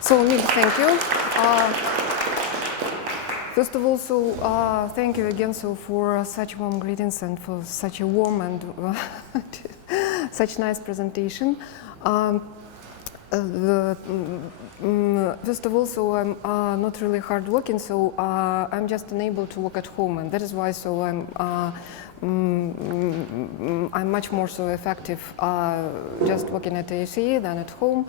So, Neil, thank you. First of all, thank you again for such warm greetings and for such a warm and such nice presentation. First of all, I'm not really hardworking, so I'm just unable to work at home, and that is why I'm much more effective just working at ASCE than at home.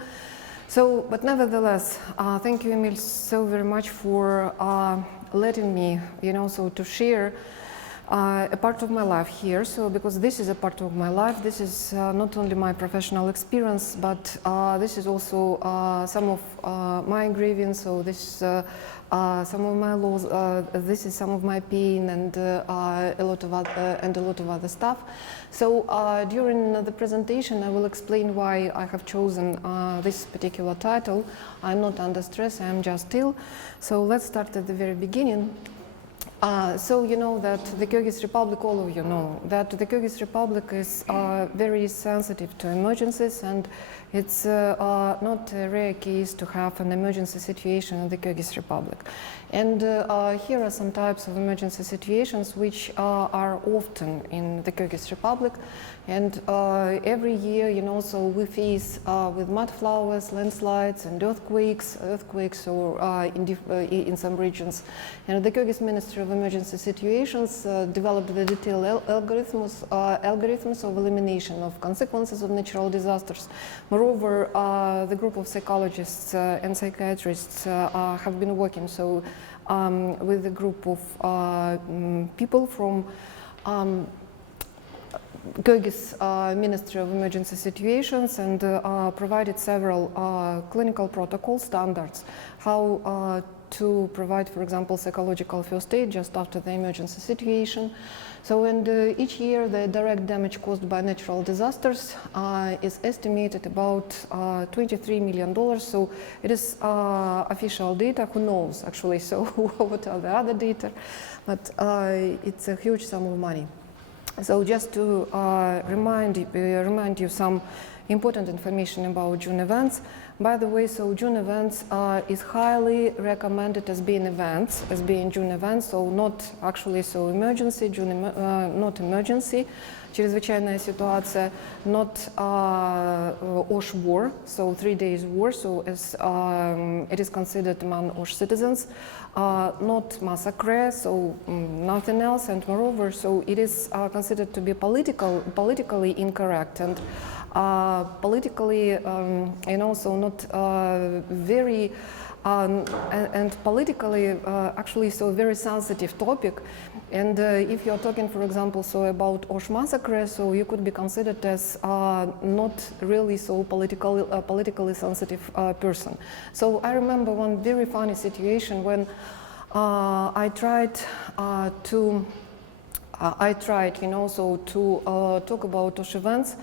But nevertheless, thank you, Emil, so very much for letting me, to share a part of my life here. Because this is a part of my life, this is not only my professional experience, but this is also some of my grievance. So this some of my laws. This is some of my pain and a lot of other stuff. So during the presentation, I will explain why I have chosen this particular title. I'm not under stress, I'm just ill. So let's start at the very beginning. So you know that the Kyrgyz Republic, all of you know, that the Kyrgyz Republic is very sensitive to emergencies, and it's not a rare case to have an emergency situation in the Kyrgyz Republic. And here are some types of emergency situations which are often in the Kyrgyz Republic. And every year, so we face with mudflowers, landslides, and earthquakes or in some regions. And the Kyrgyz Ministry of Emergency Situations developed the detailed algorithms of elimination of consequences of natural disasters. Moreover, the group of psychologists and psychiatrists have been working with a group of people from Kyrgyz Ministry of Emergency Situations, and provided several clinical protocol standards how to provide, for example, psychological first aid just after the emergency situation. And each year the direct damage caused by natural disasters is estimated about $23 million. So it is official data. Who knows actually? So what are the other data? But it's a huge sum of money. So just to remind you some important information about June events. By the way, June events is highly recommended as being June events, so not actually emergency, not emergency, чрезвычайная ситуация, not OSH war, so 3 days war, so as it is considered among OSH citizens, not massacre, so nothing else, and moreover, so it is considered to be politically incorrect and politically and also not very and politically actually very sensitive topic. And if you're talking, for example, about OSH massacre, so you could be considered as not really politically sensitive person. So I remember one very funny situation when I tried to talk about OSH events.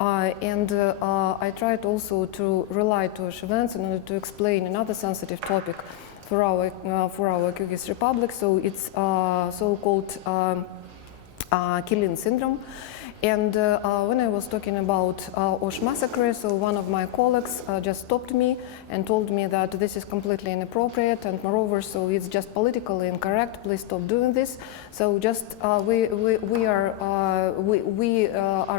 And I tried also to rely to OSH events in order to explain another sensitive topic for our Kyrgyz Republic. So it's so-called Killing syndrome. And when I was talking about OSH massacre, so one of my colleagues just stopped me and told me that this is completely inappropriate, and moreover, so it's just politically incorrect. Please stop doing this. So just we are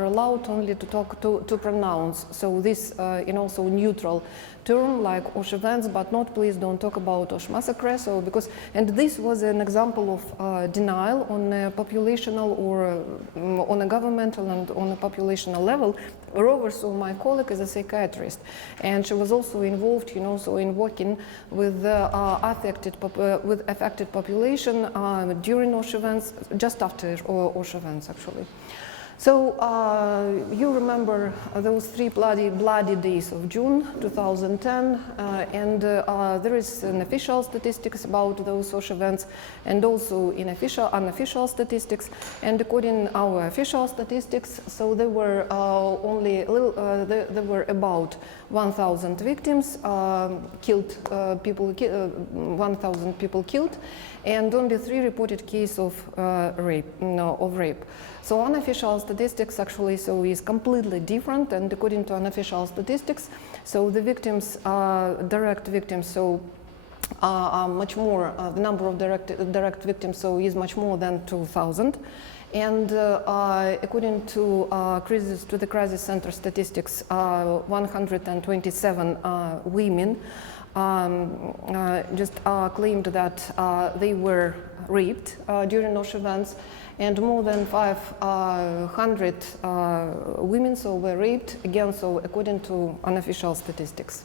allowed only to talk to pronounce. So this also neutral term like OSH events, but not please don't talk about OSH massacre. So and this was an example of denial on a populational or on a governmental and on a populational level. Moreover, so my colleague is a psychiatrist, and she was also involved, in working with affected population during OSH events, just after OSH events actually. So you remember those 3 bloody days of June 2010, and there is unofficial statistics about those OSH events, and also unofficial statistics. And according to our official statistics, so there were there were about 1,000 victims killed, 1,000 people killed, and only 3 reported cases of rape. So unofficial statistics actually so is completely different, and according to unofficial statistics, so the victims, direct victims, so are much more, the number of direct victims so is much more than 2,000. And according to the crisis center statistics, 127 women just claimed that they were raped during those events, and more than 500 women so were raped, again, so according to unofficial statistics.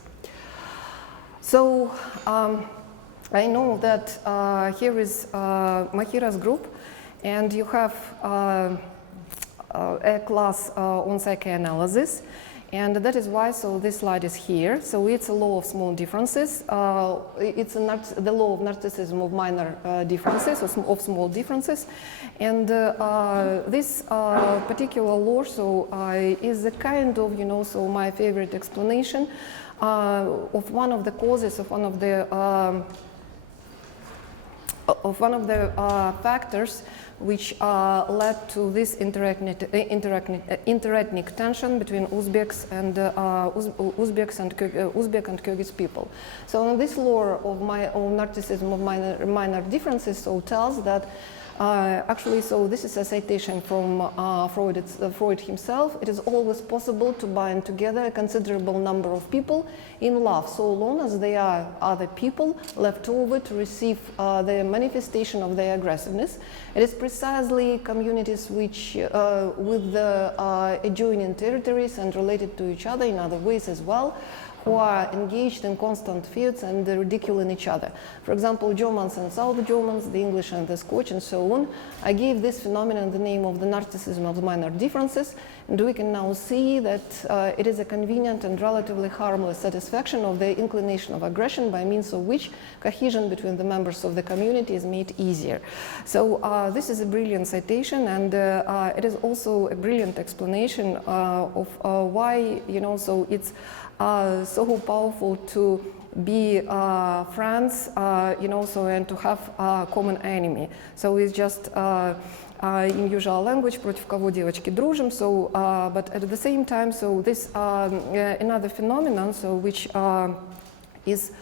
So I know that here is Mahira's group, and you have a class on psychoanalysis, and that is why so this slide is here. So it's a law of small differences. It's the law of narcissism of minor differences, of small differences, and this particular law so is a kind of, you know, so my favorite explanation of one of the causes of one of the factors which led to this interethnic tension between Uzbeks and Uzbek and Kyrgyz people. So this law of narcissism of minor differences so tells that actually, so this is a citation from Freud himself. It is always possible to bind together a considerable number of people in love, so long as there are other people left over to receive the manifestation of their aggressiveness. It is precisely communities which, with the adjoining territories and related to each other in other ways as well, who are engaged in constant feuds and ridiculing each other. For example, Germans and South Germans, the English and the Scotch, and so on. I gave this phenomenon the name of the narcissism of minor differences, and we can now see that it is a convenient and relatively harmless satisfaction of the inclination of aggression, by means of which cohesion between the members of the community is made easier. So this is a brilliant citation, and it is also a brilliant explanation of why, you know, so it's so powerful to be friends, you know, so, and to have a common enemy. So it's just in usual language, против кого девочки дружим. So, but at the same time, so this another phenomenon, so which is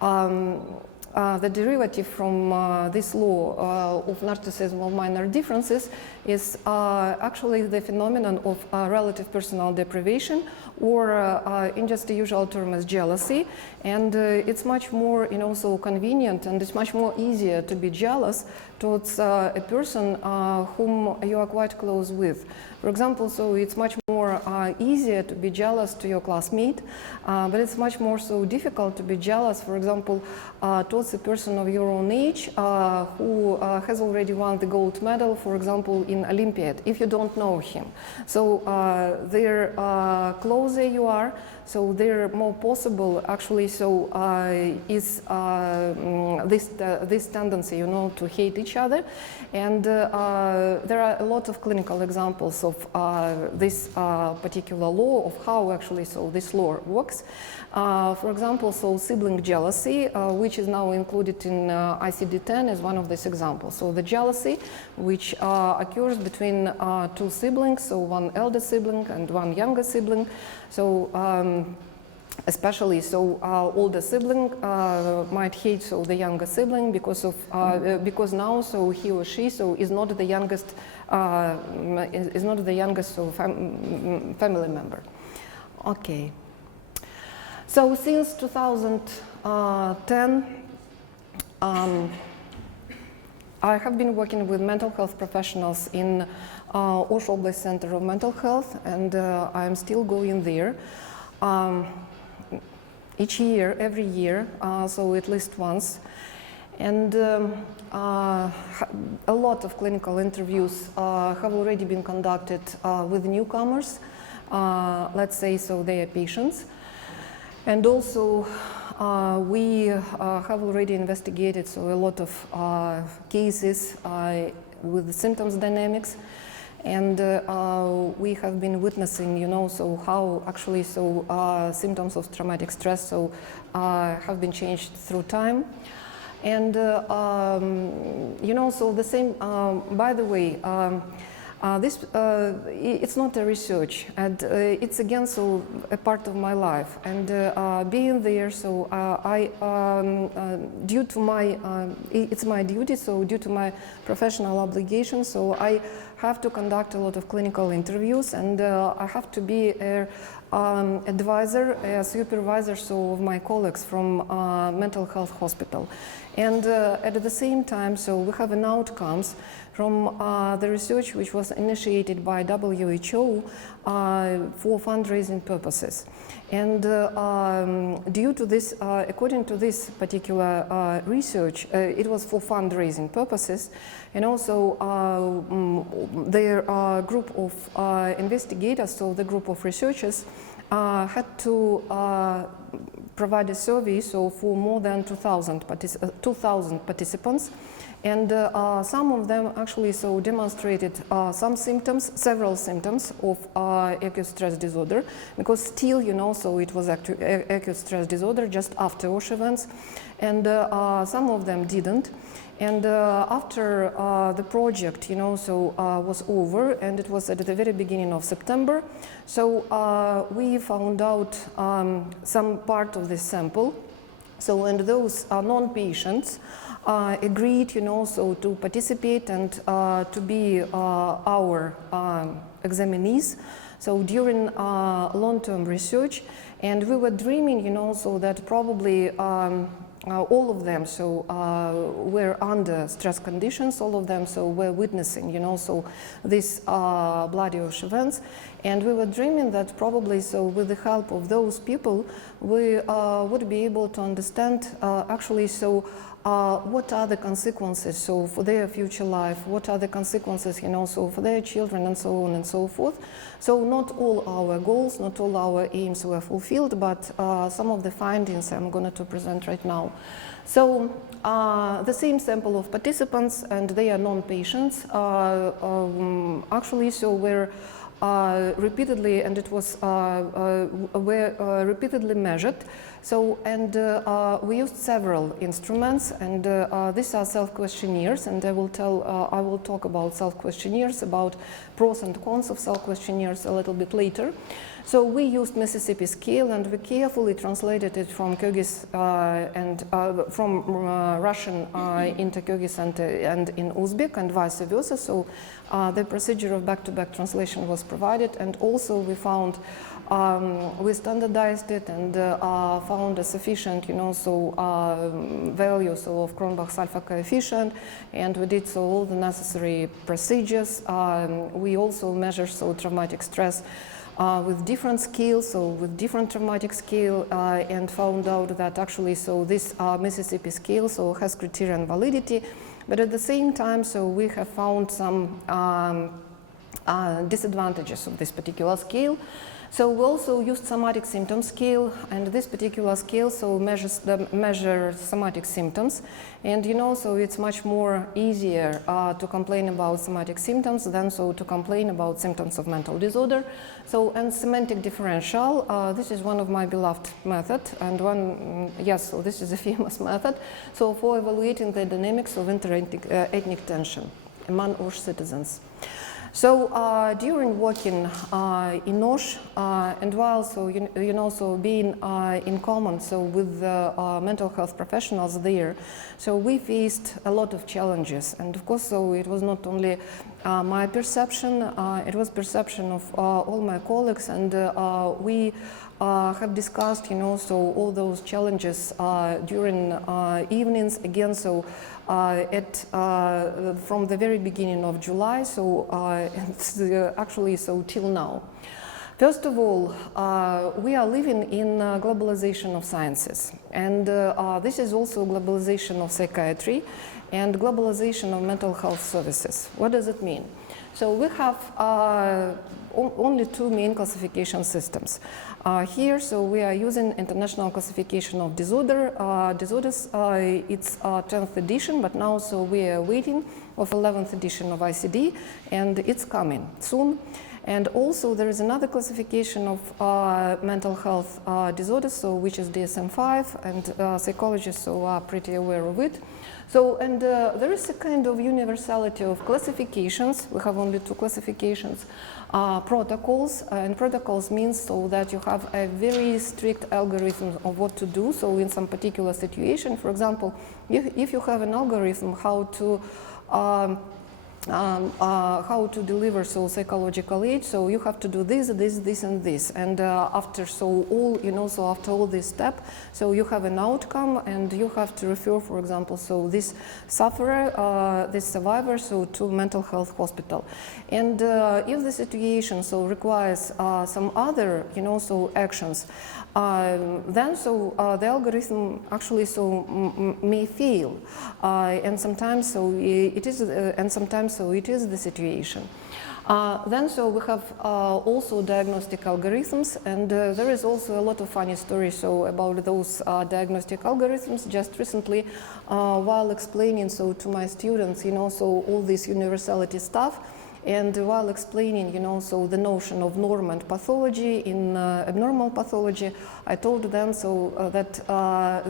the derivative from this law of narcissism of minor differences is actually the phenomenon of relative personal deprivation, or in just the usual term as jealousy. And it's much more, you know, so convenient, and it's much more easier to be jealous towards a person whom you are quite close with. For example, so it's much more easier to be jealous to your classmate, but it's much more so difficult to be jealous, for example, towards a person of your own age who has already won the gold medal, for example, in Olympiad, if you don't know him. So the closer you are, so they're more possible actually, so is this tendency, you know, to hate each other. And there are a lot of clinical examples of this particular law, of how actually so this law works. For example, so sibling jealousy, which is now included in ICD-10, is one of these examples. So the jealousy which occurs between two siblings, so one elder sibling and one younger sibling. So especially so older sibling might hate so the younger sibling because of because now so he or she so is not the youngest so family member. Okay. So since 2010, I have been working with mental health professionals in Osh Oblast Center of Mental Health, and I am still going there. Each year, every year, so at least once. And a lot of clinical interviews have already been conducted with newcomers, let's say, so they are patients. And also, we have already investigated so a lot of cases with the symptoms dynamics. And we have been witnessing, you know, so how actually so symptoms of traumatic stress so have been changed through time. And you know, so the same. By the way, It's not a research, and it's again so a part of my life. And being there, so due to my, it's my duty. So due to my professional obligations, so I have to conduct a lot of clinical interviews, and I have to be a advisor, a supervisor, so of my colleagues from mental health hospital. And at the same time, so we have an outcomes from the research which was initiated by WHO for fundraising purposes. And due to this, according to this particular research, it was for fundraising purposes, and also their group of investigators, so the group of researchers, had to provide a survey so for more than 2,000 participants, and some of them actually so demonstrated some symptoms, several symptoms of acute stress disorder, because still, you know, so it was acute stress disorder just after OSH events, and some of them didn't. And after the project, you know, so was over, and it was at the very beginning of September, so we found out some part of this sample. So, and those non-patients agreed, you know, so to participate and to be our examinees. So during long-term research, and we were dreaming, you know, so that probably all of them so were under stress conditions, all of them so were witnessing, you know, so these bloody OSH events, and we were dreaming that probably so with the help of those people we would be able to understand actually so what are the consequences so for their future life, what are the consequences, you know, so for their children, and so on and so forth. So not all our goals, not all our aims were fulfilled, but some of the findings I'm going to present right now. So the same sample of participants, and they are non-patients, actually so were repeatedly, and it was were repeatedly measured. So, and we used several instruments, and these are self-questionnaires, and I will talk about self-questionnaires, about pros and cons of self-questionnaires a little bit later. So we used Mississippi scale, and we carefully translated it from Kyrgyz and from Russian into Kyrgyz and in Uzbek, and vice versa. So the procedure of back-to-back translation was provided, and also we found we standardized it and found a sufficient, you know, so values of Cronbach's alpha coefficient, and we did so all the necessary procedures. We also measured so traumatic stress with different scales, so with different traumatic scale, and found out that actually so this Mississippi scale so has criterion validity, but at the same time so we have found some disadvantages of this particular scale. So we also used somatic symptom scale, and this particular scale so measures somatic symptoms, and you know so it's much more easier to complain about somatic symptoms than so to complain about symptoms of mental disorder. So, and semantic differential, this is one of my beloved method, and one yes, so this is a famous method. So for evaluating the dynamics of inter-ethnic tension among OSH citizens. So during working in OSH and while so you know so being in common so with the mental health professionals there, so we faced a lot of challenges, and of course so it was not only my perception, it was perception of all my colleagues, and we have discussed, you know, so all those challenges during evenings again. So from the very beginning of July, so it's actually so till now. First of all, we are living in globalization of sciences, and this is also globalization of psychiatry and globalization of mental health services. What does it mean? So we have only two main classification systems. Here, so we are using International Classification of Disorders. It's 10th edition, but now so we are waiting of 11th edition of ICD, and it's coming soon. And also there is another classification of mental health disorders, so which is DSM-5, and psychologists so are pretty aware of it. So, and there is a kind of universality of classifications. We have only two classifications. Protocols, and protocols means so that you have a very strict algorithm of what to do. So in some particular situation, for example, if you have an algorithm how to deliver so psychological aid, so you have to do this, and this, and after so all so after all this step, so you have an outcome, and you have to refer, for example, so this sufferer, this survivor, so to mental health hospital, and if the situation so requires some other so actions, then so the algorithm actually so may fail, and sometimes so it is, and sometimes so it is the situation. Then so we have also diagnostic algorithms, and there is also a lot of funny stories so about those diagnostic algorithms. Just recently, while explaining so to my students, so all this universality stuff, and while explaining, so the notion of norm and pathology in abnormal pathology, I told them so that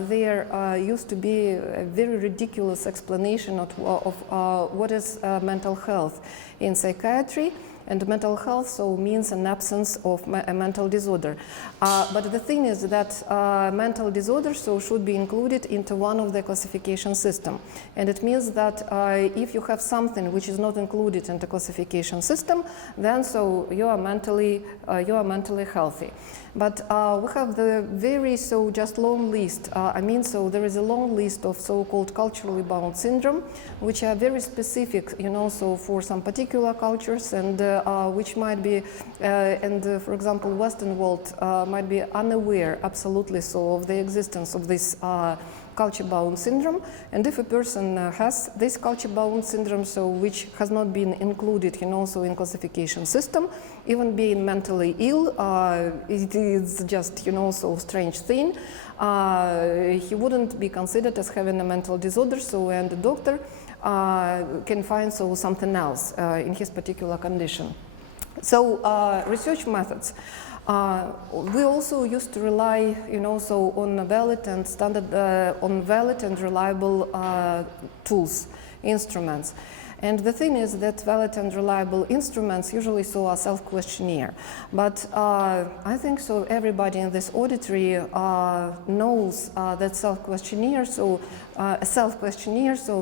there used to be a very ridiculous explanation of what is mental health in psychiatry. And mental health so means an absence of a mental disorder. But the thing is that mental disorder so should be included into one of the classification system. And it means that if you have something which is not included in the classification system, then so you are mentally healthy. But we have the very so just long list. So there is a long list of so-called culturally bound syndrome, which are very specific, so for some particular cultures, and which might be, for example, Western world might be unaware absolutely so of the existence of this culture-bound syndrome. And if a person has this culture-bound syndrome, so which has not been included, so in classification system, even being mentally ill, it is just, so strange thing. He wouldn't be considered as having a mental disorder, so and the doctor can find so something else in his particular condition. So research methods. We also used to rely, so on valid and standard, on valid and reliable tools, instruments. And the thing is that valid and reliable instruments usually so are self-questionnaire. But I think so everybody in this auditory knows that self-questionnaire so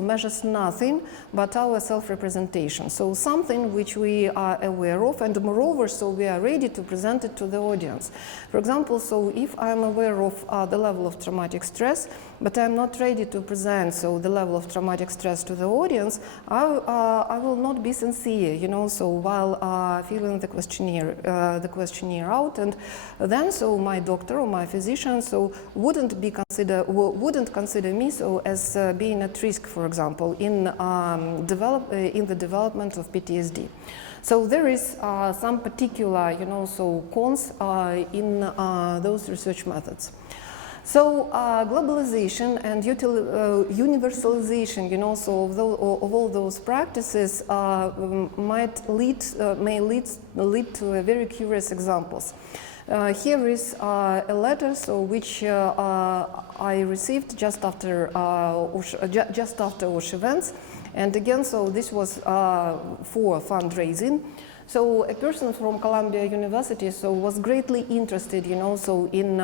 measures nothing but our self-representation. So something which we are aware of, and moreover, so we are ready to present it to the audience. For example, so if I'm aware of the level of traumatic stress, but I'm not ready to present so the level of traumatic stress to the audience, I will not be sincere, so while filling the questionnaire out, and then so my doctor or my physician so wouldn't consider me so as being at risk, for example, in the development of PTSD. So there is some particular, so cons in those research methods. So globalization and universalization, so of all those practices may lead to a very curious examples. Here is a letter so which I received just after OSH events, and again, so this was for fundraising. So a person from Columbia University so was greatly interested, so in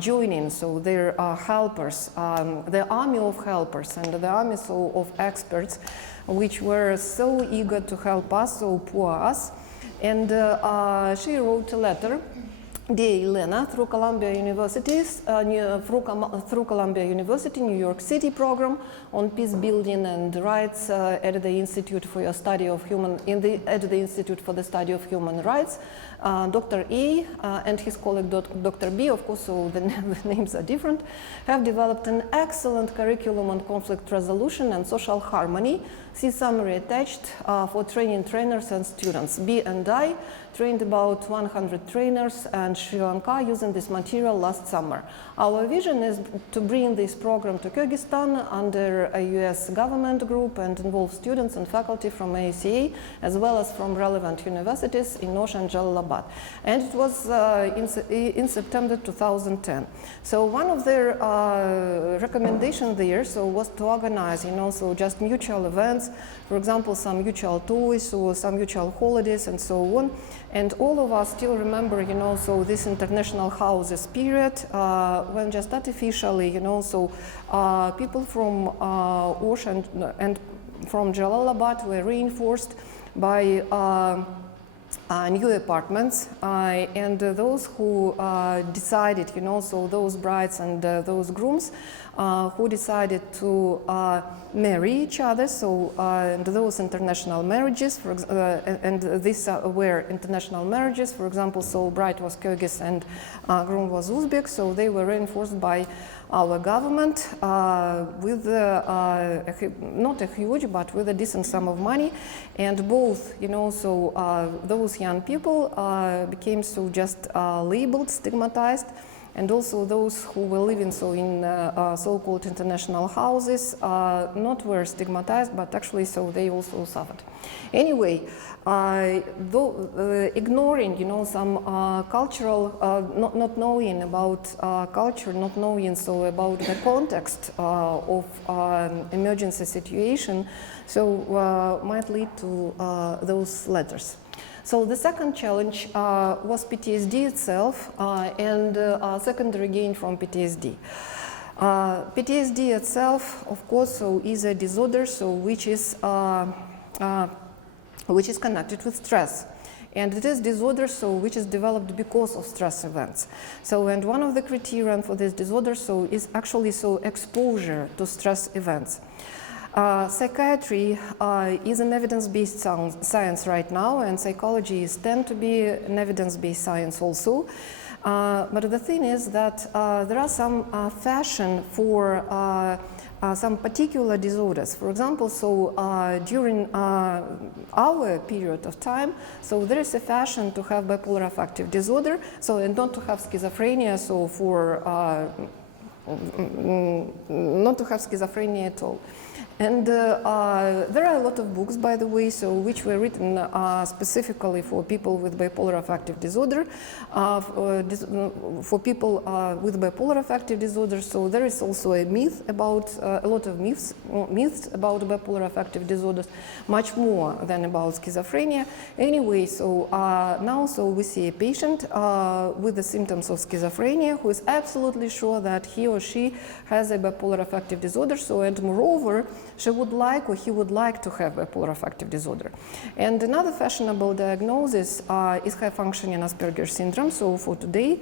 joining so their helpers, the army of helpers and the army so of experts, which were so eager to help us, so poor us. And she wrote a letter. Dear Elena, through Columbia University, New York City program on peace building and rights at the Institute for the Study of Human Rights, Dr. A and his colleague Dr. B, of course, so the names are different, have developed an excellent curriculum on conflict resolution and social harmony See summary attached for training trainers and students. B&I trained about 100 trainers and Sri Lanka using this material last summer. Our vision is to bring this program to Kyrgyzstan under a US government group and involve students and faculty from ACA as well as from relevant universities in Osh and Jalalabad. And it was in September 2010. So one of their recommendations there was to organize, so just mutual events, for example, some mutual toys or some mutual holidays and so on. And all of us still remember, so this international houses period when just artificially, people from Osh and from Jalalabad were reinforced by new apartments, and those who decided, so those brides and those grooms who decided to marry each other, so and those international marriages, and these were international marriages, for example, so bride was Kyrgyz and groom was Uzbek, so they were reinforced by our government with not a huge, but with a decent sum of money, and both, those young people became so just labeled, stigmatized, and also those who were living in so-called international houses not were stigmatized, but actually so they also suffered. Anyway, though ignoring some cultural, not knowing about culture, not knowing about the context of emergency situation, so might lead to those letters. So the second challenge was PTSD itself and secondary gain from PTSD. PTSD itself, of course, is a disorder which is connected with stress. And it is disorder which is developed because of stress events. And one of the criteria for this disorder is actually exposure to stress events. Psychiatry is an evidence-based science right now, and psychology tends to be an evidence-based science also. But the thing is that there are some fashion for some particular disorders. For example, during our period of time, there is a fashion to have bipolar affective disorder, and not to have schizophrenia, not to have schizophrenia at all. And there are a lot of books, by the way, which were written specifically for people with bipolar affective disorder, for people with bipolar affective disorder. So there is also a myth about a lot of myths about bipolar affective disorders, much more than about schizophrenia. Anyway, now we see a patient with the symptoms of schizophrenia who is absolutely sure that he or she has a bipolar affective disorder. And moreover, she would like or he would like to have bipolar affective disorder. And another fashionable diagnosis is high functioning Asperger's syndrome. So for today,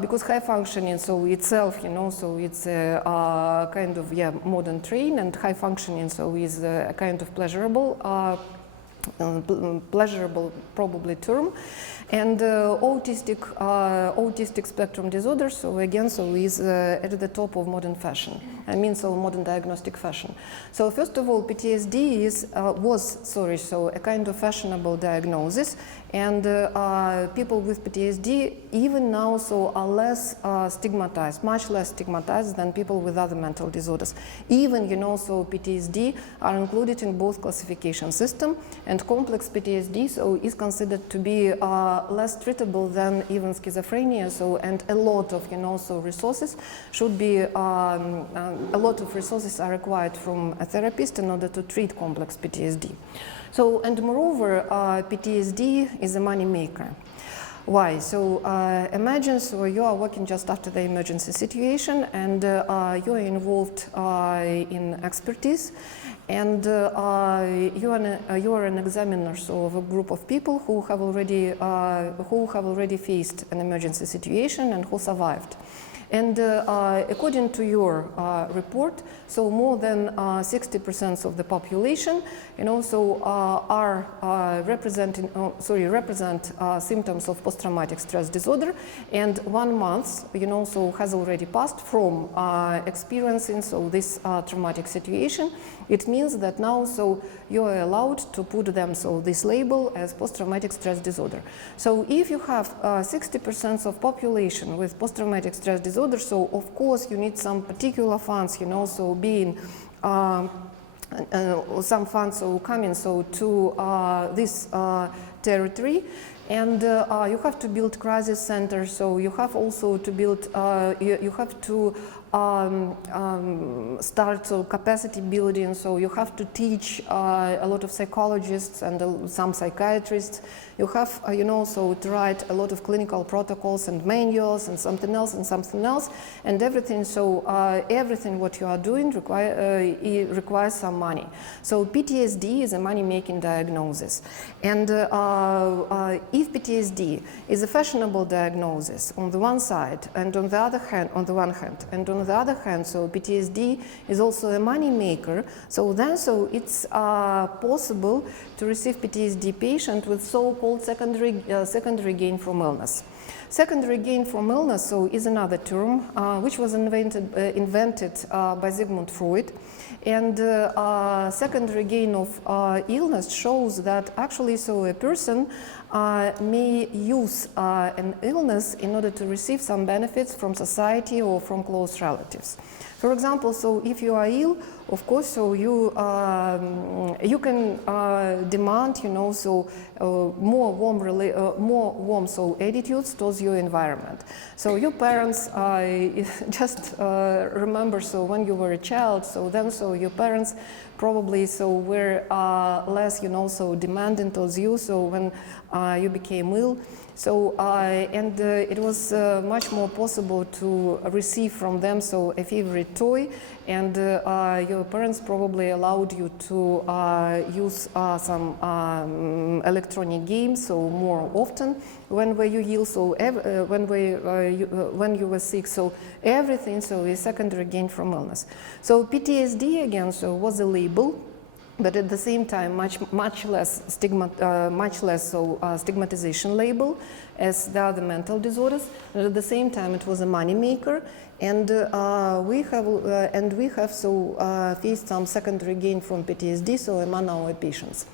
because high functioning itself, it's a kind of modern trend, and high functioning is a kind of pleasurable probably term. And autistic spectrum disorder, again, is at the top of modern fashion. Modern diagnostic fashion. So first of all, PTSD was a kind of fashionable diagnosis, and people with PTSD even now are less stigmatized, much less stigmatized than people with other mental disorders. Even PTSD are included in both classification system, and complex PTSD is considered to be less treatable than even schizophrenia. And a lot of resources should be a lot of resources are required from a therapist in order to treat complex PTSD. And moreover, PTSD is a money maker. Why? Imagine you are working just after the emergency situation, and you are involved in expertise, and you are an examiner of a group of people who have already faced an emergency situation and who survived. And according to your report, so more than 60% of the population, represent symptoms of post-traumatic stress disorder, and 1 month, has already passed from experiencing this traumatic situation. It means that now, you are allowed to put them this label as post-traumatic stress disorder. So if you have 60% of population with post-traumatic stress disorder, so of course you need some particular funds, being some funds coming to this territory. And you have to build crisis centers, so you have also to build, you have to start capacity building, so you have to teach a lot of psychologists and some psychiatrists. You have, to write a lot of clinical protocols and manuals and something else and everything. So everything what you are doing requires some money. So PTSD is a money-making diagnosis. And if PTSD is a fashionable diagnosis on the one side, and on the other hand, so PTSD is also a money maker. So then, it's possible to receive PTSD patient with so-called secondary gain from illness. Secondary gain from illness, is another term which was invented by Sigmund Freud. And secondary gain of illness shows that actually, a person may use an illness in order to receive some benefits from society or from close relatives. For example, if you are ill, of course, you can demand, more warm attitudes towards your environment. So your parents, just remember, when you were a child, your parents probably were less, demanding towards you. So when you became ill, it was much more possible to receive from them a favorite toy, and your parents probably allowed you to use some electronic games more often when you ill, when you were sick. So everything is secondary gain from illness. So PTSD again was a label, but at the same time much less stigmatization label as the other mental disorders. And at the same time, it was a money maker, and we have faced some secondary gain from PTSD among our patients.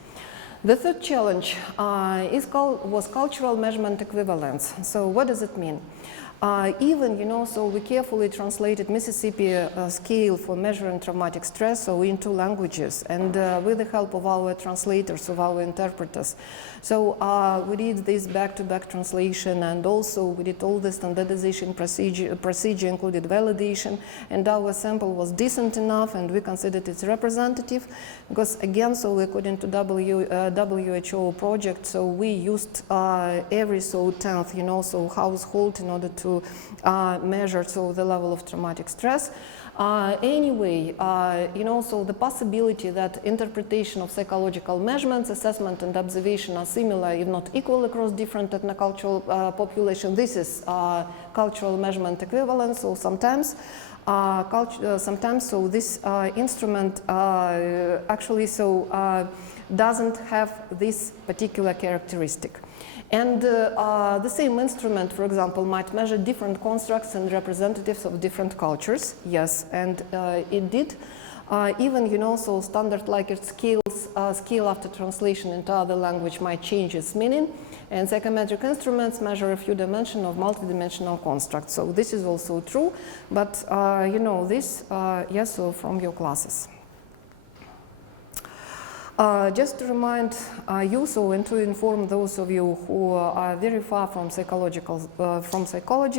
The third challenge was cultural measurement equivalence. So what does it mean? Even, we carefully translated Mississippi scale for measuring traumatic stress into languages, and with the help of our translators, of our interpreters. So we did this back-to-back translation, and also we did all the standardization procedure included validation, and our sample was decent enough, and we considered it representative, because again, according to WHO project, we used every 10th, household in order to measure the level of traumatic stress. Anyway, the possibility that interpretation of psychological measurements, assessment and observation are similar, if not equal, across different ethnocultural populations. This is cultural measurement equivalence. So sometimes, this instrument actually doesn't have this particular characteristic. And the same instrument, for example, might measure different constructs and representatives of different cultures. Yes, and it did. Even, standard Likert scale after translation into other language might change its meaning. And psychometric instruments measure a few dimensions of multidimensional constructs. So this is also true. But, this, yes, from your classes. Just to remind you, and to inform those of you who are very far from psychology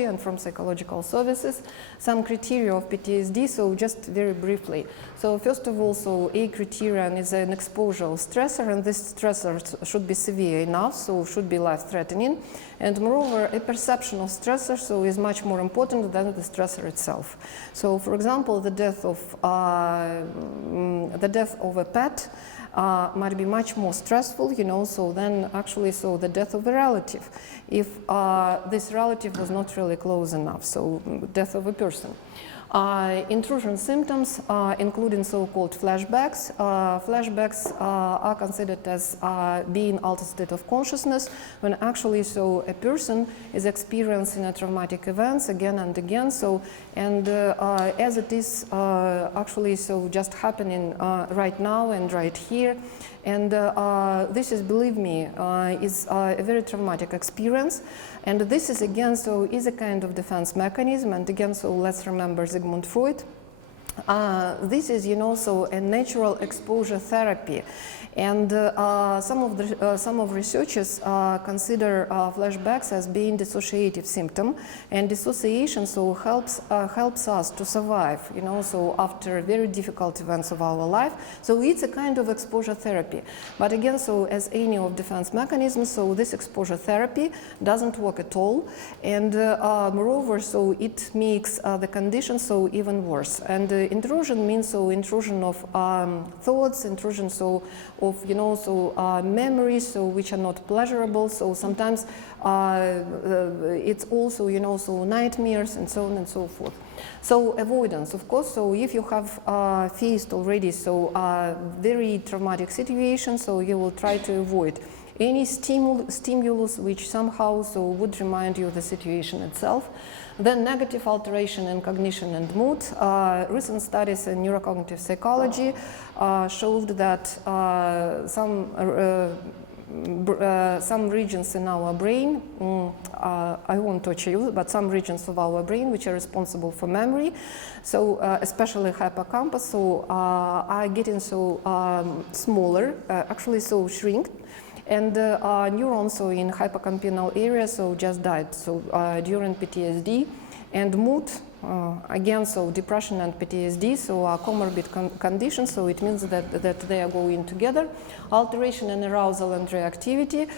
and from psychological services, some criteria of PTSD. So just very briefly. So first of all, a criterion is an exposure stressor, and this stressor should be severe enough, so should be life-threatening. And moreover, a perception of stressor is much more important than the stressor itself. So, for example, the death of a pet might be much more stressful, so than actually the death of a relative, if this relative was not really close enough, so death of a person. Intrusion symptoms, including so-called flashbacks. Flashbacks are considered as being altered state of consciousness when actually a person is experiencing a traumatic events again and again. And as it is actually just happening right now and right here. And this is, believe me, is a very traumatic experience. And this is again, is a kind of defense mechanism. And again, let's remember Sigmund Freud. This is, a natural exposure therapy. And some of researchers consider flashbacks as being dissociative symptom, and dissociation helps us to survive, after very difficult events of our life. So it's a kind of exposure therapy. But again, as any of defense mechanisms, this exposure therapy doesn't work at all, and moreover, it makes the condition even worse. And intrusion means intrusion of thoughts, intrusion of memories which are not pleasurable. So sometimes it's also nightmares and so on and so forth. So avoidance, of course. So if you have faced already very traumatic situation, you will try to avoid any stimulus which somehow would remind you of the situation itself. Then negative alteration in cognition and mood. Recent studies in neurocognitive psychology showed that some regions in our brain, I won't touch you, but some regions of our brain which are responsible for memory, especially hippocampus, are getting smaller, actually shrink. And neurons in hippocampal area just died during PTSD. And mood, again, depression and PTSD, are comorbid conditions, it means that they are going together. Alteration in arousal and reactivity.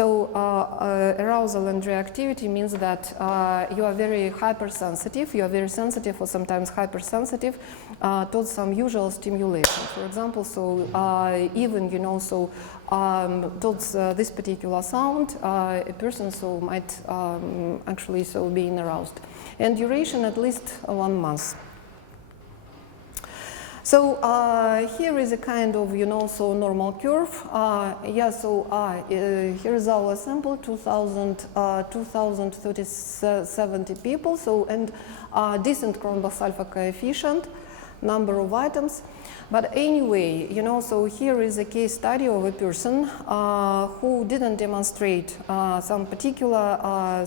Arousal and reactivity means that you are very hypersensitive, you are very sensitive or sometimes hypersensitive towards some usual stimulation. For example, even, towards this particular sound, a person might actually being aroused. And duration at least 1 month. So here is a kind of, normal curve. Here is our sample, 2,070 people. And decent Cronbach's alpha coefficient, number of items. But anyway, here is a case study of a person who didn't demonstrate some particular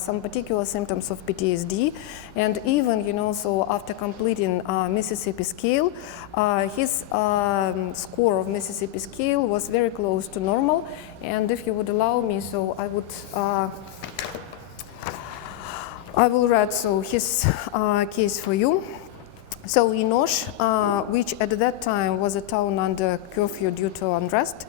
symptoms of PTSD, and even, after completing Mississippi scale, his score of Mississippi scale was very close to normal. And if you would allow me, I will read his case for you. So in Osh, which at that time was a town under curfew due to unrest,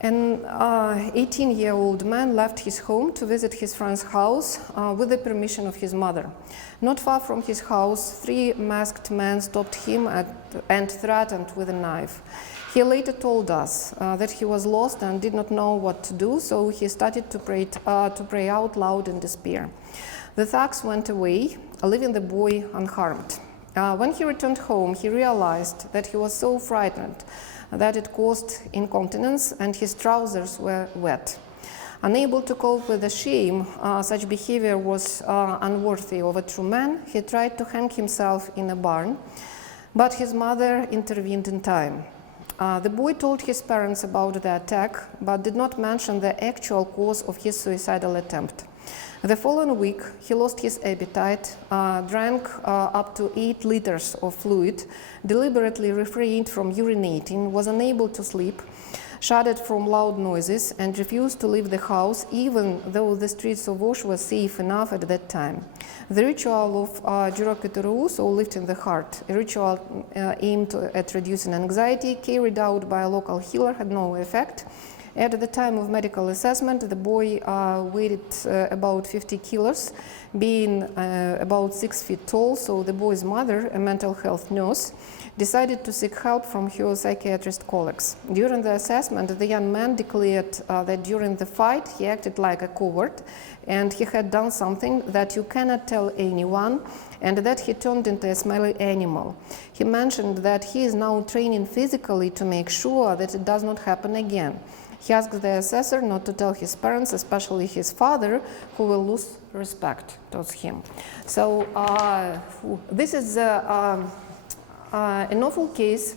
an 18-year-old man left his home to visit his friend's house with the permission of his mother. Not far from his house, 3 masked men stopped him and threatened with a knife. He later told us that he was lost and did not know what to do, so he started to pray out loud in despair. The thugs went away, leaving the boy unharmed. When he returned home, he realized that he was so frightened that it caused incontinence and his trousers were wet. Unable to cope with the shame, such behavior was unworthy of a true man. He tried to hang himself in a barn, but his mother intervened in time. The boy told his parents about the attack, but did not mention the actual cause of his suicidal attempt. The following week, he lost his appetite, drank up to 8 liters of fluid, deliberately refrained from urinating, was unable to sleep, shuddered from loud noises, and refused to leave the house, even though the streets of Osh were safe enough at that time. The ritual of Jurokituru, so lifting the heart, a ritual aimed at reducing anxiety, carried out by a local healer, had no effect. At the time of medical assessment, the boy weighed about 50 kilos, being about 6 feet tall. So the boy's mother, a mental health nurse, decided to seek help from her psychiatrist colleagues. During the assessment, the young man declared that during the fight he acted like a coward and he had done something that you cannot tell anyone, and that he turned into a smelly animal. He mentioned that he is now training physically to make sure that it does not happen again. He asked the assessor not to tell his parents, especially his father, who will lose respect towards him. So this is an awful case.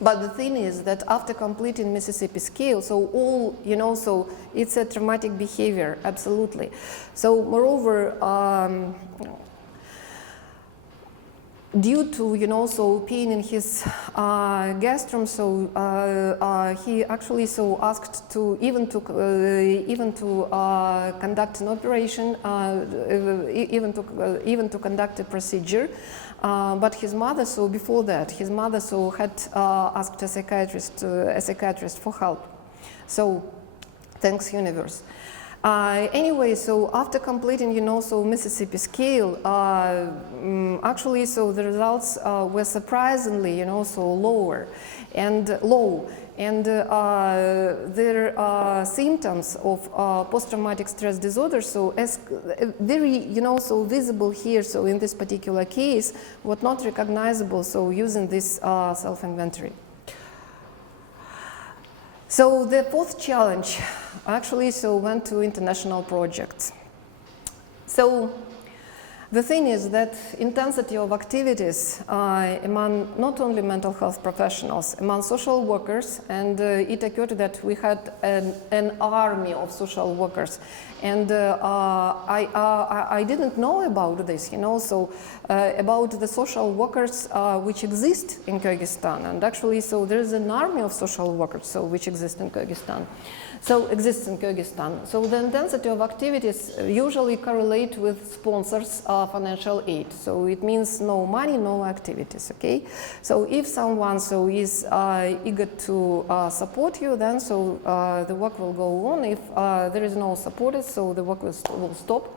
But the thing is that after completing Mississippi scale, so all, so it's a traumatic behavior, absolutely. So moreover, due to, so pain in his gastrum, so he actually asked to even to conduct an operation, even to conduct a procedure. But his mother, before that, his mother, had asked a psychiatrist for help. So, thanks universe. Anyway, so after completing, Mississippi scale, actually, the results were surprisingly, lower and low. And their symptoms of post-traumatic stress disorder, as very, visible here, in this particular case, were not recognizable, using this self-inventory. So the fourth challenge actually went to international projects. So the thing is that intensity of activities among not only mental health professionals, among social workers, and it occurred that we had an army of social workers. And I didn't know about this, about the social workers which exist in Kyrgyzstan. And actually, there is an army of social workers which exist in Kyrgyzstan. So the intensity of activities usually correlate with sponsors' financial aid. So it means no money, no activities, okay? So if someone is eager to support you, then the work will go on. If there is no support, the work will stop.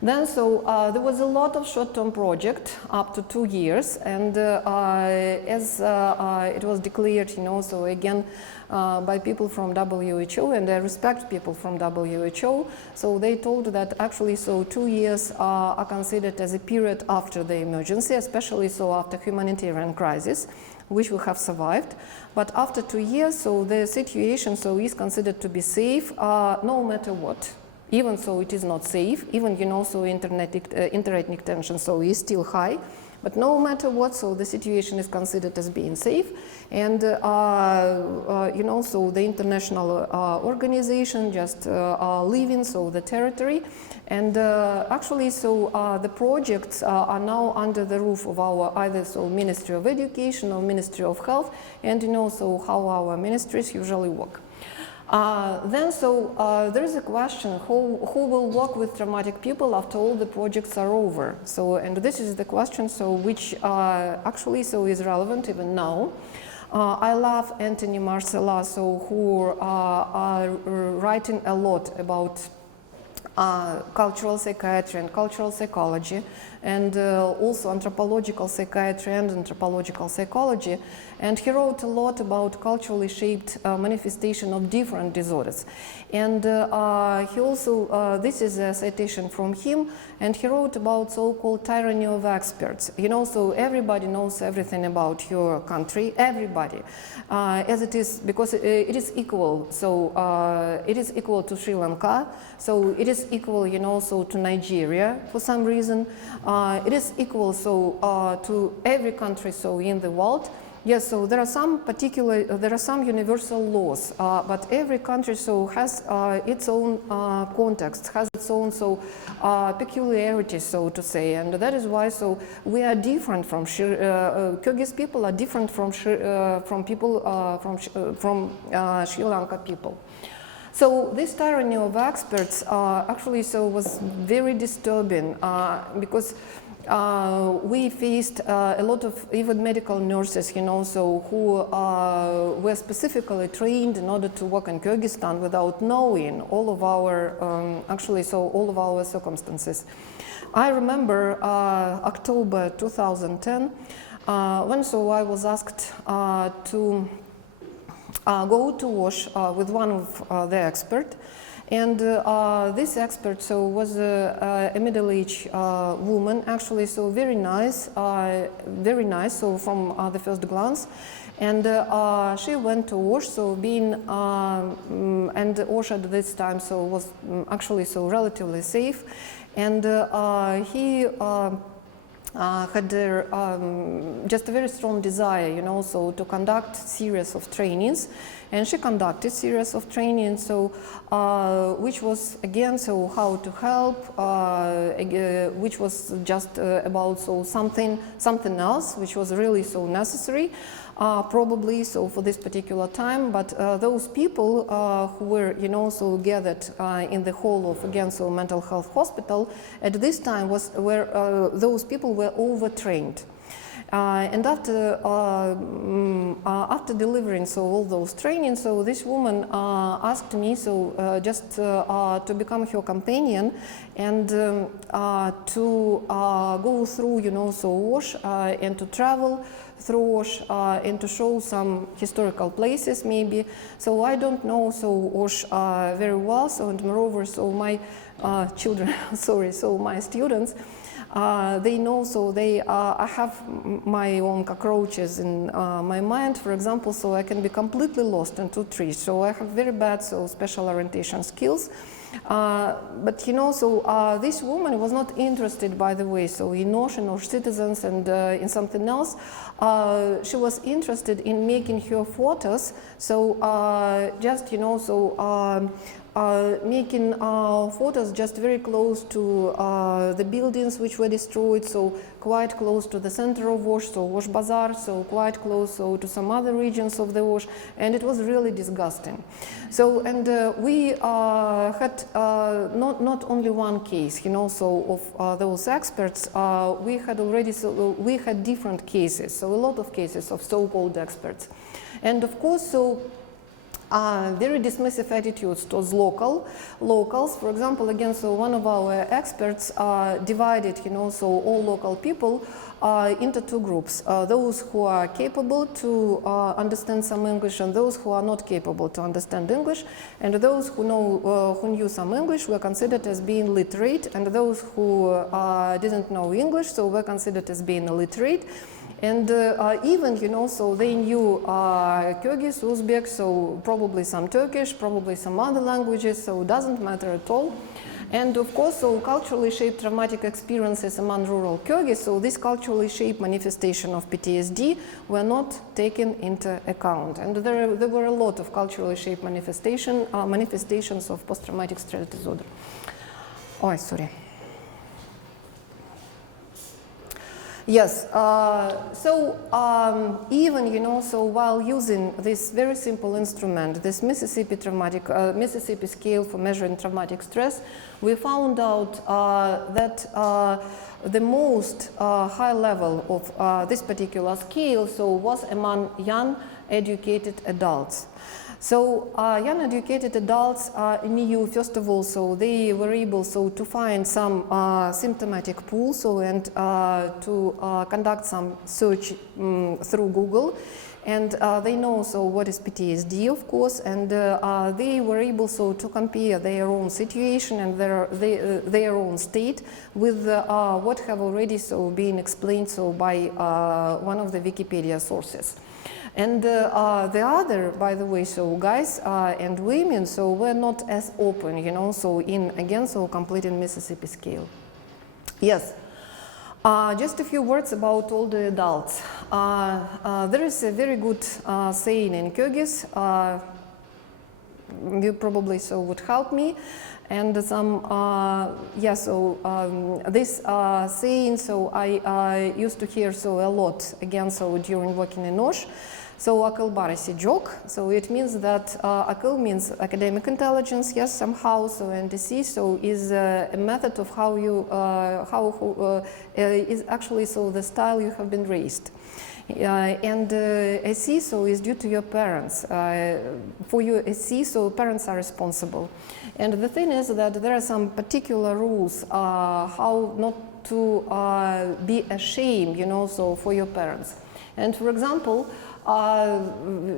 Then there was a lot of short-term project up to 2 years, and as it was declared, again by people from WHO, and I respect people from WHO, so they told that actually 2 years are considered as a period after the emergency, especially after humanitarian crisis, which we have survived. But after 2 years, the situation is considered to be safe no matter what. Even it is not safe, even interethnic tension is still high, but no matter what, the situation is considered as being safe, and the international organization just leaving the territory, and actually the projects are now under the roof of our either Ministry of Education or Ministry of Health, and how our ministries usually work. Then there is a question, who will work with traumatic people after all the projects are over? And this is the question which actually is relevant even now. I love Anthony Marcella, who are writing a lot about cultural psychiatry and cultural psychology, and also anthropological psychiatry and anthropological psychology. And he wrote a lot about culturally shaped manifestation of different disorders. And he also, this is a citation from him, and he wrote about so-called tyranny of experts. Everybody knows everything about your country, everybody, as it is, because it is equal. It is equal to Sri Lanka, it is equal, to Nigeria for some reason. It is equal to every country in the world. Yes, there are some universal laws, but every country has its own context, has its own peculiarities, so to say, and that is why we are different from Kyrgyz people are different from people from Sri Lanka people. So this tyranny of experts actually was very disturbing because we faced a lot of even medical nurses, who were specifically trained in order to work in Kyrgyzstan without knowing all of our, all of our circumstances. I remember October 2010, when I was asked to go to Osh with one of the experts. And this expert was a middle-aged woman, actually, very nice, from the first glance. And she went to Osh, being, and Osh at this time was actually relatively safe. And he had just a very strong desire, to conduct series of trainings, and she conducted series of trainings, which was again how to help, which was just about something else, which was really necessary, probably for this particular time. But those people who were gathered in the hall of again mental health hospital at this time were those people were overtrained. And after delivering all those trainings, this woman asked me just to become her companion and to go through Osh and to travel through Osh and to show some historical places maybe. So I don't know Osh very well, and moreover my children, my students, they know, I have my own cockroaches in my mind, for example, I can be completely lost into trees. So I have very bad special orientation skills. But this woman was not interested, by the way, in Osh and Osh citizens and in something else. She was interested in making her photos, just making photos just very close to the buildings which were destroyed, quite close to the center of Osh, Osh Bazaar, quite close to some other regions of the Osh, and it was really disgusting. And we had not only one case, of those experts. We had already we had different cases, a lot of cases of so-called experts, and of course very dismissive attitudes towards locals. For example, again, one of our experts divided, all local people into two groups: those who are capable to understand some English, and those who are not capable to understand English. And those who knew some English were considered as being literate, and those who didn't know English were considered as being illiterate. And even, they knew Kyrgyz, Uzbek, probably some Turkish, probably some other languages, it doesn't matter at all. And of course, culturally shaped traumatic experiences among rural Kyrgyz, this culturally shaped manifestation of PTSD were not taken into account. And there were a lot of culturally shaped manifestations of post-traumatic stress disorder. Oh, sorry. Yes, even, while using this very simple instrument, this Mississippi scale for measuring traumatic stress, we found out that the most high level of this particular scale was among young educated adults. Young educated adults knew, first of all, they were able to find some symptomatic pool, and to conduct some search through Google, and they know what is PTSD, of course, and they were able to compare their own situation and their own state with what have already been explained by one of the Wikipedia sources. And the other, by the way, guys and women, were not as open, completing Mississippi scale. Yes, just a few words about older adults. There is a very good saying in Kyrgyz. You probably would help me. And some, this saying, I used to hear a lot again, during working in Osh. So akıl barisi joke. So it means that akıl means academic intelligence, yes, somehow. So NDC so is a method of how you is actually so the style you have been raised. And SC so is due to your parents. For your SC, so parents are responsible. And the thing is that there are some particular rules how not to be ashamed, you know, so for your parents. And for example,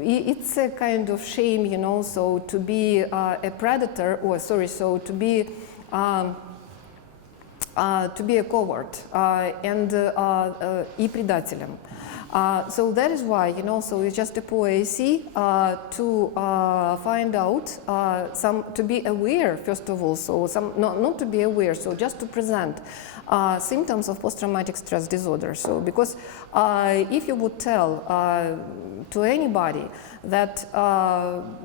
it's a kind of shame, you know, so to be a predator, or sorry, so to be a coward and и предателем. So that is why, you know, so it's just a poesy to find out to be aware, first of all, so not to be aware, so just to present symptoms of post-traumatic stress disorder. So because if you would tell to anybody that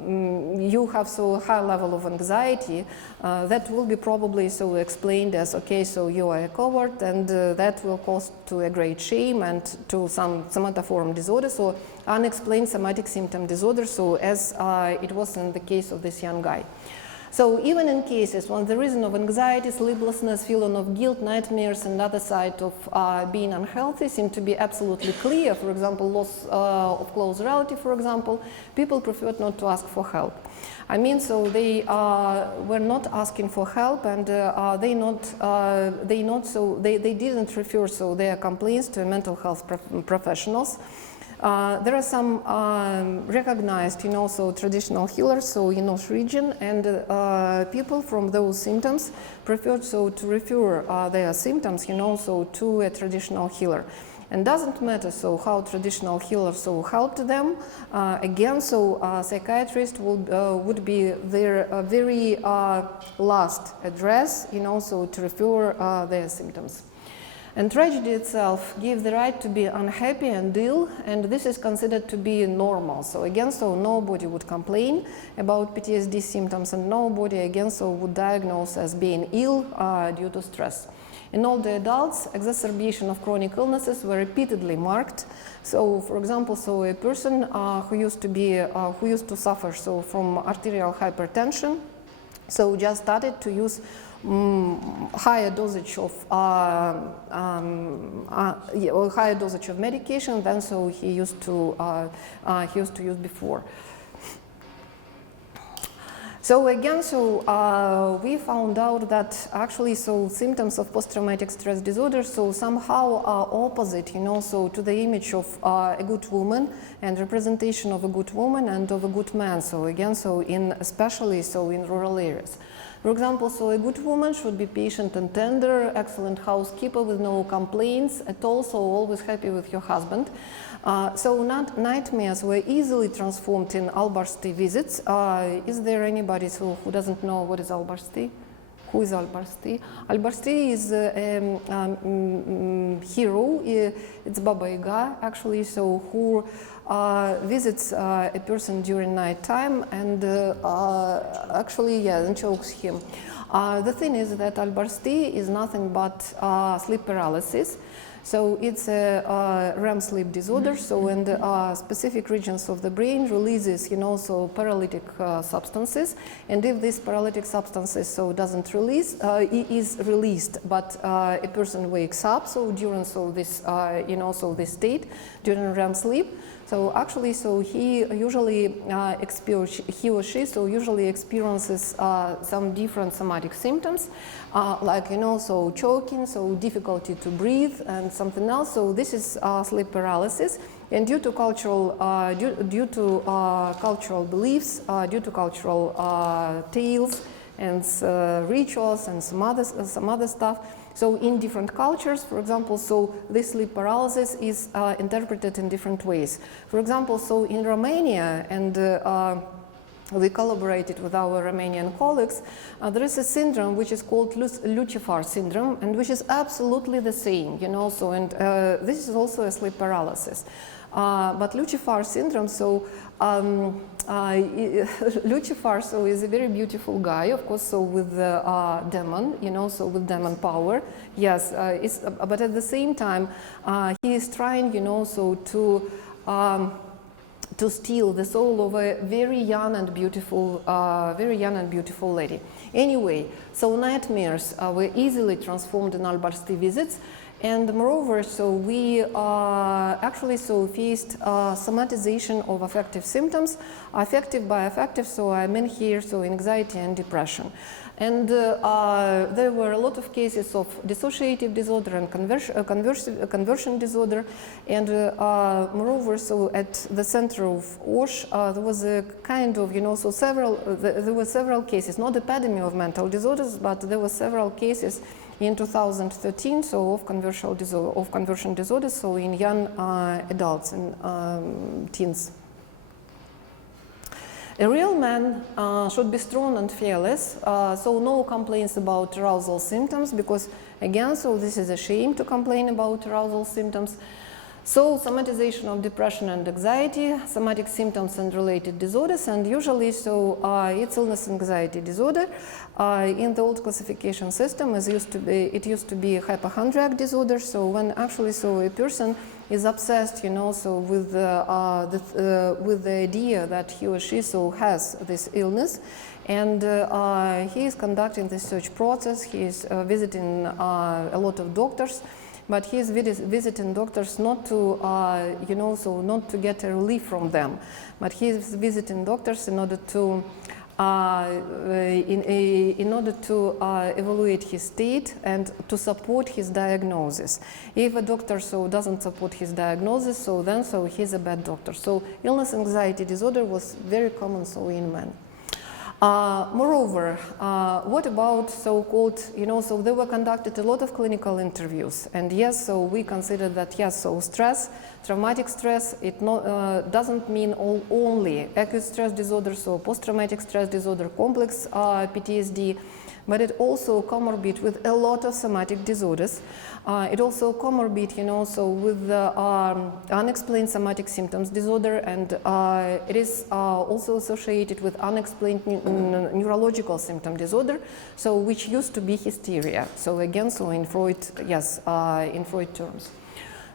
you have so high level of anxiety, that will be probably so explained as, okay, so you are a coward, and that will cause to a great shame and to some somatoform disorder, so unexplained somatic symptom disorder, so as it was in the case of this young guy. So even in cases when the reason of anxiety, sleeplessness, feeling of guilt, nightmares, and other side of being unhealthy seem to be absolutely clear, for example, loss of close relative, for example, people preferred not to ask for help. I mean, so they were not asking for help, and they didn't refer so their complaints to mental health professionals. There are some recognized, you know, so traditional healers, so in North region, and people from those symptoms preferred so to refer their symptoms, you know, so to a traditional healer. And doesn't matter so how traditional healers so helped them. Again, so psychiatrist would be their very last address, you know, so to refer their symptoms. And tragedy itself gives the right to be unhappy and ill, and this is considered to be normal. So again, so nobody would complain about PTSD symptoms, and nobody again so would diagnose as being ill due to stress. In older adults, exacerbation of chronic illnesses were repeatedly marked. So, for example, so a person who used to suffer so from arterial hypertension, so just started to use higher dosage of higher dosage of medication than so he used to use before. So again, so we found out that actually so symptoms of post-traumatic stress disorder so somehow are opposite, you know, so to the image of a good woman and representation of a good woman and of a good man. So again, so especially so in rural areas. For example, so a good woman should be patient and tender, excellent housekeeper with no complaints at all, so always happy with your husband. So nightmares were easily transformed in Al-Barsti visits. Is there anybody who doesn't know what is Al-Barsti? Who is Al-Barsti? Al-Barsti is a hero. It's Baba Yaga, actually, so who visits a person during night time and actually, and chokes him. The thing is that Al-Barsti is nothing but sleep paralysis. So it's a REM sleep disorder. So when the specific regions of the brain releases, you know, so paralytic substances, and if these paralytic substances so doesn't release, it is released, but a person wakes up. So during so this, you know, so this state during REM sleep. So actually, so he usually he or she so usually experiences some different somatic symptoms, like, you know, so choking, so difficulty to breathe, and something else. So this is sleep paralysis, and due to cultural cultural beliefs, due to cultural tales and rituals and some other stuff. So in different cultures, for example, so this sleep paralysis is interpreted in different ways. For example, so in Romania, and we collaborated with our Romanian colleagues, there is a syndrome which is called Lucifer syndrome, and which is absolutely the same, you know, so, and this is also a sleep paralysis. But Lucifer syndrome, so Lucifer so is a very beautiful guy, of course, so with the demon, you know, so with demon power, yes, but at the same time he is trying, you know, so to to steal the soul of a very young and beautiful lady. Anyway, so nightmares were easily transformed in Al-Barsti visits, and moreover, so we actually faced somatization of affective symptoms, affective by affective. So I mean here, so anxiety and depression. And there were a lot of cases of dissociative disorder and conversion disorder. And moreover, so at the center of Osh, there was a kind of, so there were several cases, not epidemic of mental disorders, but there were several cases in 2013, so of conversion disorders, so in young adults and teens. A real man should be strong and fearless, so no complaints about arousal symptoms, because again, so this is a shame to complain about arousal symptoms. So somatization of depression and anxiety, somatic symptoms and related disorders, and usually so it's illness anxiety disorder. In the old classification system, it used to be hypochondriac disorder. So when actually a person is obsessed, so with the idea that he or she has this illness, and he is conducting the search process. He is visiting a lot of doctors. But he is visiting doctors not to, not to get a relief from them, but he is visiting doctors in order to, evaluate his state and to support his diagnosis. If a doctor doesn't support his diagnosis, then he's a bad doctor. So illness anxiety disorder was very common in men. Moreover, what about so-called, there were conducted a lot of clinical interviews, and yes, so we consider that yes, so stress, traumatic stress, it doesn't mean only acute stress disorder, so post-traumatic stress disorder, complex PTSD, but it also comorbid with a lot of somatic disorders. It also comorbid, with unexplained somatic symptoms disorder, and it is also associated with unexplained neurological symptom disorder, so which used to be hysteria. So again, in Freud, yes, in Freud terms.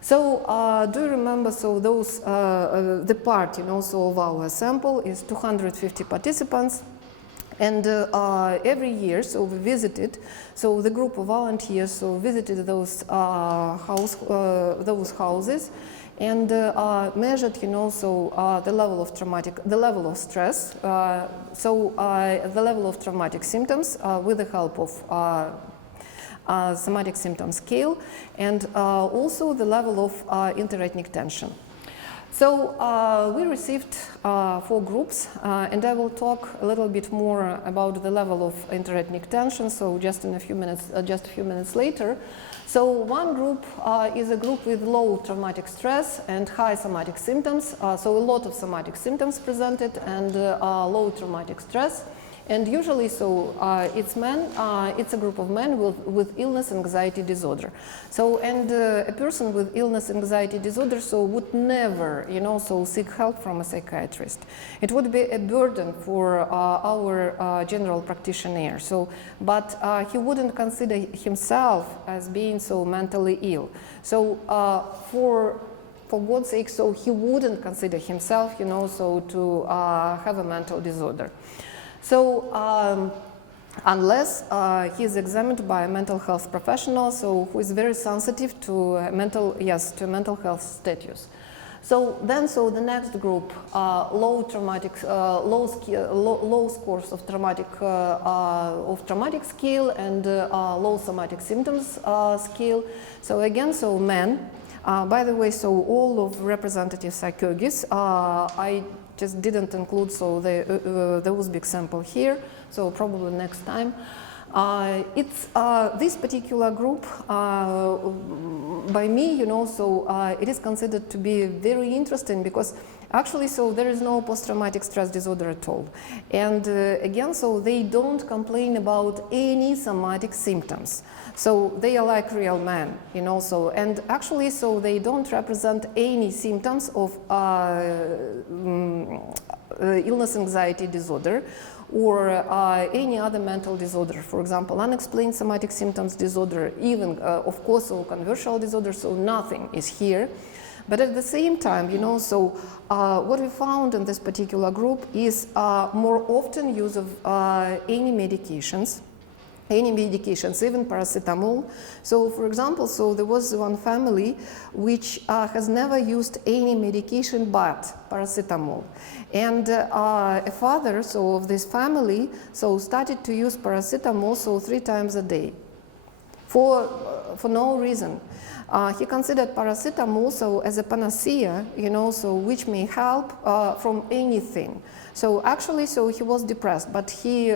So do you remember? So those the part, of our sample is 250 participants. And every year, so we visited, so the group of volunteers, so visited those houses, and measured, the level of stress, the level of traumatic symptoms with the help of somatic symptom scale, and also the level of interethnic tension. So we received 4 groups, and I will talk a little bit more about the level of interethnic tension. So just a few minutes later. So one group is a group with low traumatic stress and high somatic symptoms. So a lot of somatic symptoms presented and low traumatic stress. And usually, it's men. It's a group of men with illness anxiety disorder. So, and a person with illness anxiety disorder would never, seek help from a psychiatrist. It would be a burden for our general practitioner. So, but he wouldn't consider himself as being mentally ill. So, for God's sake, he wouldn't consider himself, to have a mental disorder. So unless he is examined by a mental health professional, who is very sensitive to mental health status. So then, the next group, low scores of traumatic scale and low somatic symptoms scale. So again, men. By the way, all of representative psychologists, I just didn't include the Uzbek sample here, so probably next time. It's this particular group by me, it is considered to be very interesting because actually, there is no post-traumatic stress disorder at all. And again, they don't complain about any somatic symptoms. So they are like real men, and actually, they don't represent any symptoms of illness anxiety disorder or any other mental disorder. For example, unexplained somatic symptoms disorder, even, of course, conversion disorder, so nothing is here. But at the same time, so what we found in this particular group is more often use of any medications, even paracetamol. So for example, so there was one family which has never used any medication but paracetamol. And a father, so of this family, so started to use paracetamol, so 3 times a day for no reason. He considered paracetamol so as a panacea, so which may help from anything. So actually, so he was depressed, but he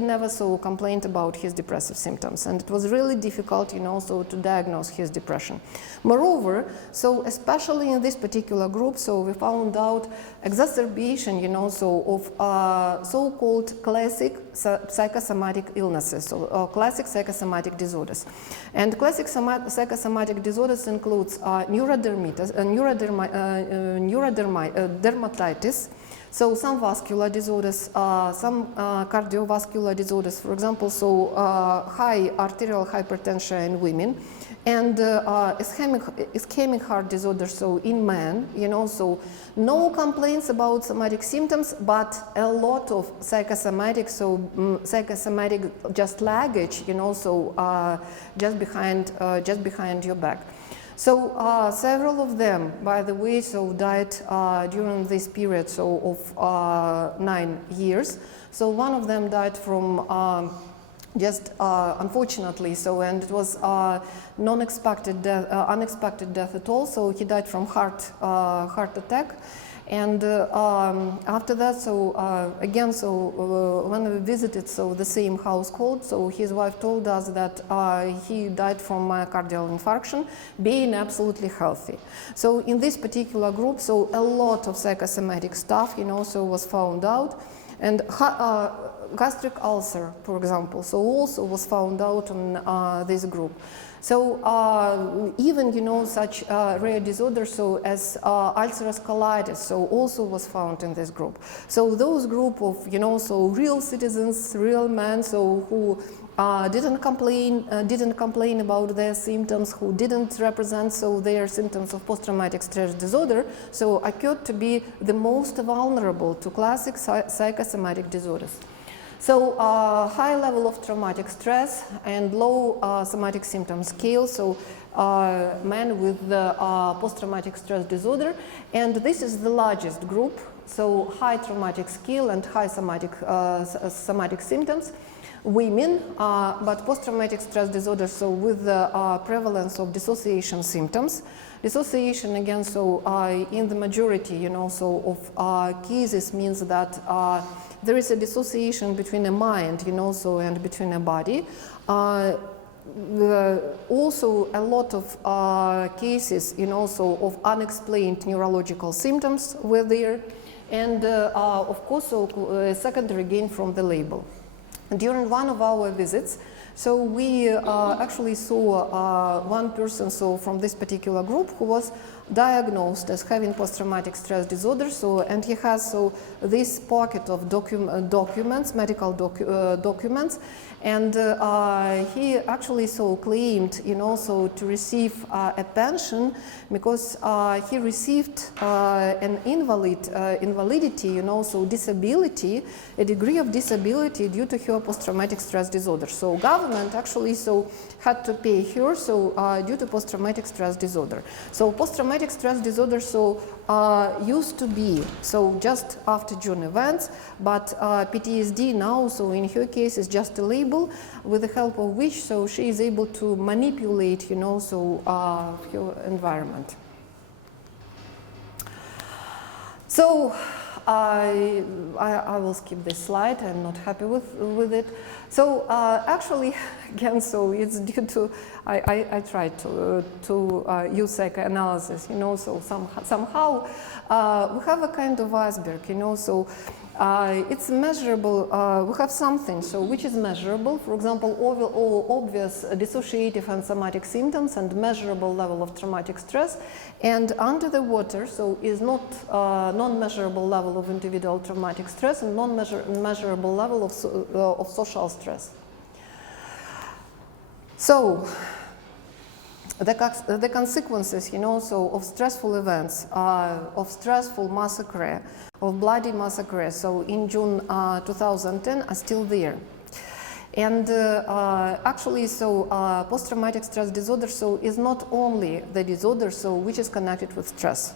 never so complained about his depressive symptoms, and it was really difficult, so to diagnose his depression. Moreover, so especially in this particular group, so we found out exacerbation, so of so-called classic psychosomatic illnesses, so classic psychosomatic disorders. And classic psychosomatic disorders includes dermatitis, so some vascular disorders, some cardiovascular disorders, for example, so high arterial hypertension in women, and ischemic heart disorder, so in men, so no complaints about somatic symptoms, but a lot of psychosomatic, so psychosomatic just luggage, so just behind your back. So several of them, by the way, so died during this period, so of 9 years. So one of them died from just unfortunately, so, and it was unexpected death at all. So he died from heart attack. And after that, so again, so when we visited, so the same household, so his wife told us that he died from myocardial infarction, being absolutely healthy. So in this particular group, so a lot of psychosomatic stuff, so was found out, and gastric ulcer, for example, so also was found out in this group. So even, such rare disorders, so as ulcerous colitis, so also was found in this group. So those group of, so real citizens, real men, so who didn't complain about their symptoms, who didn't represent so their symptoms of post-traumatic stress disorder, so occurred to be the most vulnerable to classic psychosomatic disorders. So high level of traumatic stress and low somatic symptom scale, so men with the post-traumatic stress disorder, and this is the largest group, so high traumatic scale and high somatic symptoms. Women, but post-traumatic stress disorder, so with the prevalence of dissociation symptoms. Dissociation, again, so in the majority, so of cases means that there is a dissociation between a mind, so and between a body. Also, a lot of cases, so of unexplained neurological symptoms were there, and of course, so a secondary gain from the label. During one of our visits, so we actually saw one person, so from this particular group, who was diagnosed as having post-traumatic stress disorder. So, and he has so this pocket of documents, medical documents, and he actually so claimed, so to receive a pension because he received an invalidity, so disability, a degree of disability due to her post-traumatic stress disorder. So government actually so had to pay her so due to post-traumatic stress disorder. So post-traumatic stress disorder so used to be so just after June events, but PTSD now, so in her case, is just a label with the help of which so she is able to manipulate, so her environment. So I will skip this slide. I'm not happy with it. So actually, again, so it's due to I tried to use psychoanalysis, so somehow we have a kind of iceberg, so it's measurable. We have something so which is measurable. For example, all obvious dissociative and somatic symptoms and measurable level of traumatic stress. And under the water, so is not non-measurable level of individual traumatic stress and non-measurable level of social stress. So the consequences, so of stressful events, of stressful massacre, of bloody massacre, so in June 2010 are still there. And actually, so post-traumatic stress disorder, so is not only the disorder, so which is connected with stress.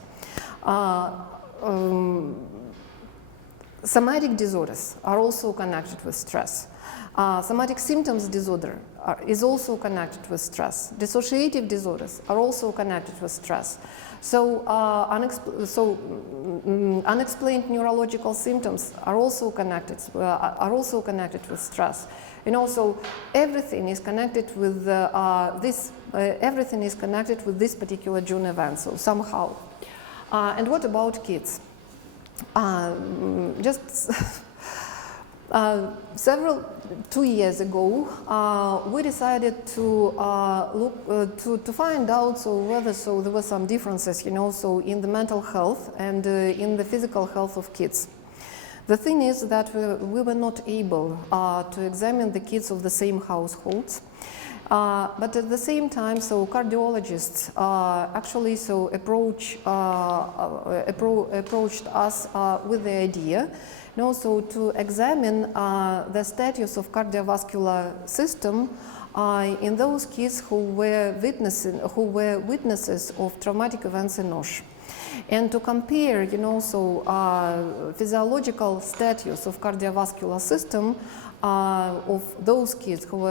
Somatic disorders are also connected with stress. Somatic symptoms disorder is also connected with stress. Dissociative disorders are also connected with stress. So, unexplained neurological symptoms are also connected with stress. And also, everything is connected with everything is connected with this particular June event. So somehow. And what about kids? Just 2 years ago, we decided to to find out whether there were some differences, so in the mental health and in the physical health of kids. The thing is that we were not able to examine the kids of the same households. But at the same time, so cardiologists actually approached us with the idea, so to examine the status of cardiovascular system in those kids who were witnesses of traumatic events in OSH. And to compare, physiological status of cardiovascular system of those kids who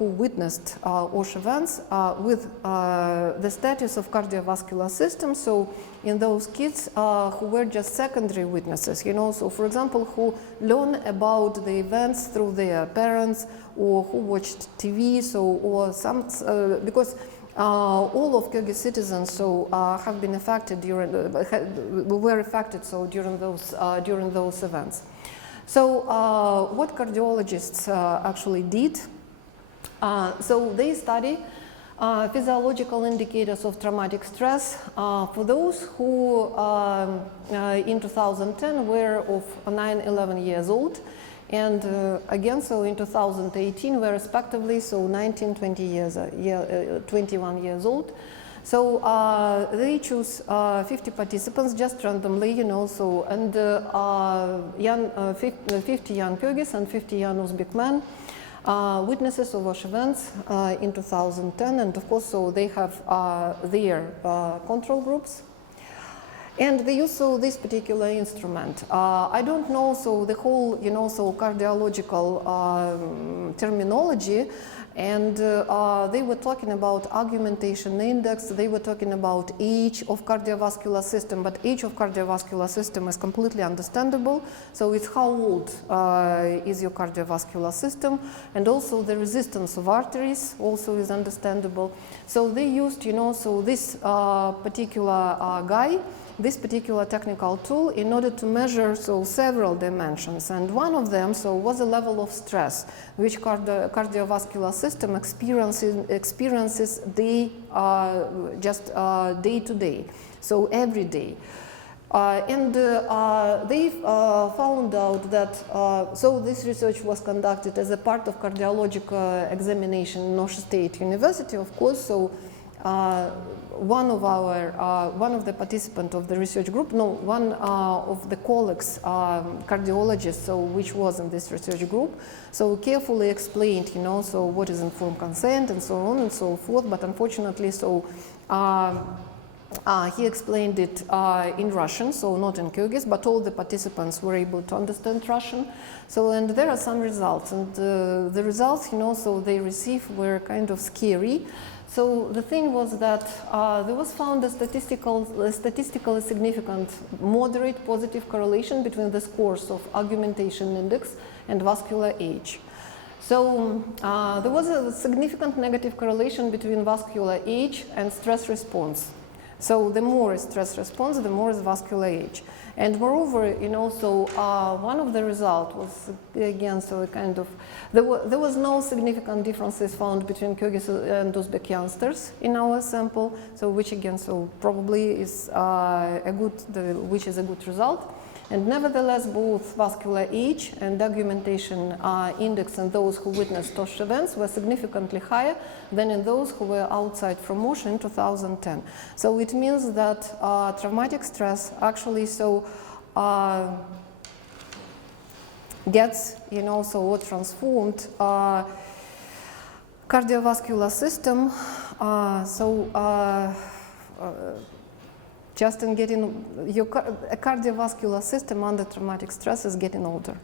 witnessed OSH events with the status of cardiovascular system. So in those kids who were just secondary witnesses, so for example, who learn about the events through their parents or who watched TV, or some because. All of Kyrgyz citizens have been affected were affected during those events. So what cardiologists actually did? So they study physiological indicators of traumatic stress for those who in 2010 were of 9-11 years old. And again, so in 2018, were respectively 19, 21 years old. So they choose 50 participants just randomly, and 50 young Kyrgyz and 50 young Uzbek men, witnesses of OSH events in 2010, and of course, so they have their control groups. And they use this particular instrument. I don't know the whole cardiological terminology, and they were talking about augmentation index. They were talking about age of cardiovascular system, but age of cardiovascular system is completely understandable. So it's how old is your cardiovascular system, and also the resistance of arteries also is understandable. So they used this particular guy, this particular technical tool, in order to measure several dimensions, and one of them was the level of stress which cardiovascular system experiences day to day, so every day. And they found out that, so this research was conducted as a part of cardiological examination in Osh State University, of course. So one of the participants of the research group, one of the colleagues, cardiologists, which was in this research group, carefully explained, what is informed consent and so on and so forth. But unfortunately, he explained it in Russian, not in Kyrgyz, but all the participants were able to understand Russian. And there are some results, and the results, they received were kind of scary. So the thing was that there was found a statistically significant moderate positive correlation between the scores of augmentation index and vascular age. So there was a significant negative correlation between vascular age and stress response. So the more is stress response, the more is vascular age. And moreover, one of the results was again there was no significant differences found between Kyrgyz and Uzbek youngsters in our sample. So which again, probably is which is a good result. And nevertheless, both vascular age and augmentation index in those who witnessed TOSH events were significantly higher than in those who were outside from motion in 2010. So it means that traumatic stress actually gets, so transformed cardiovascular system. Just in getting a cardiovascular system under traumatic stress is getting older.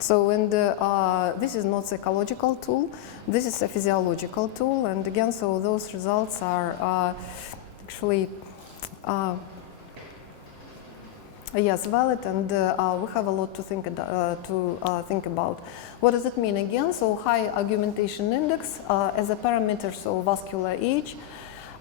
So, and this is not psychological tool, this is a physiological tool, and again, so those results are actually yes, valid, and we have a lot to think about. What does it mean again? So high augmentation index as a parameter, so vascular age,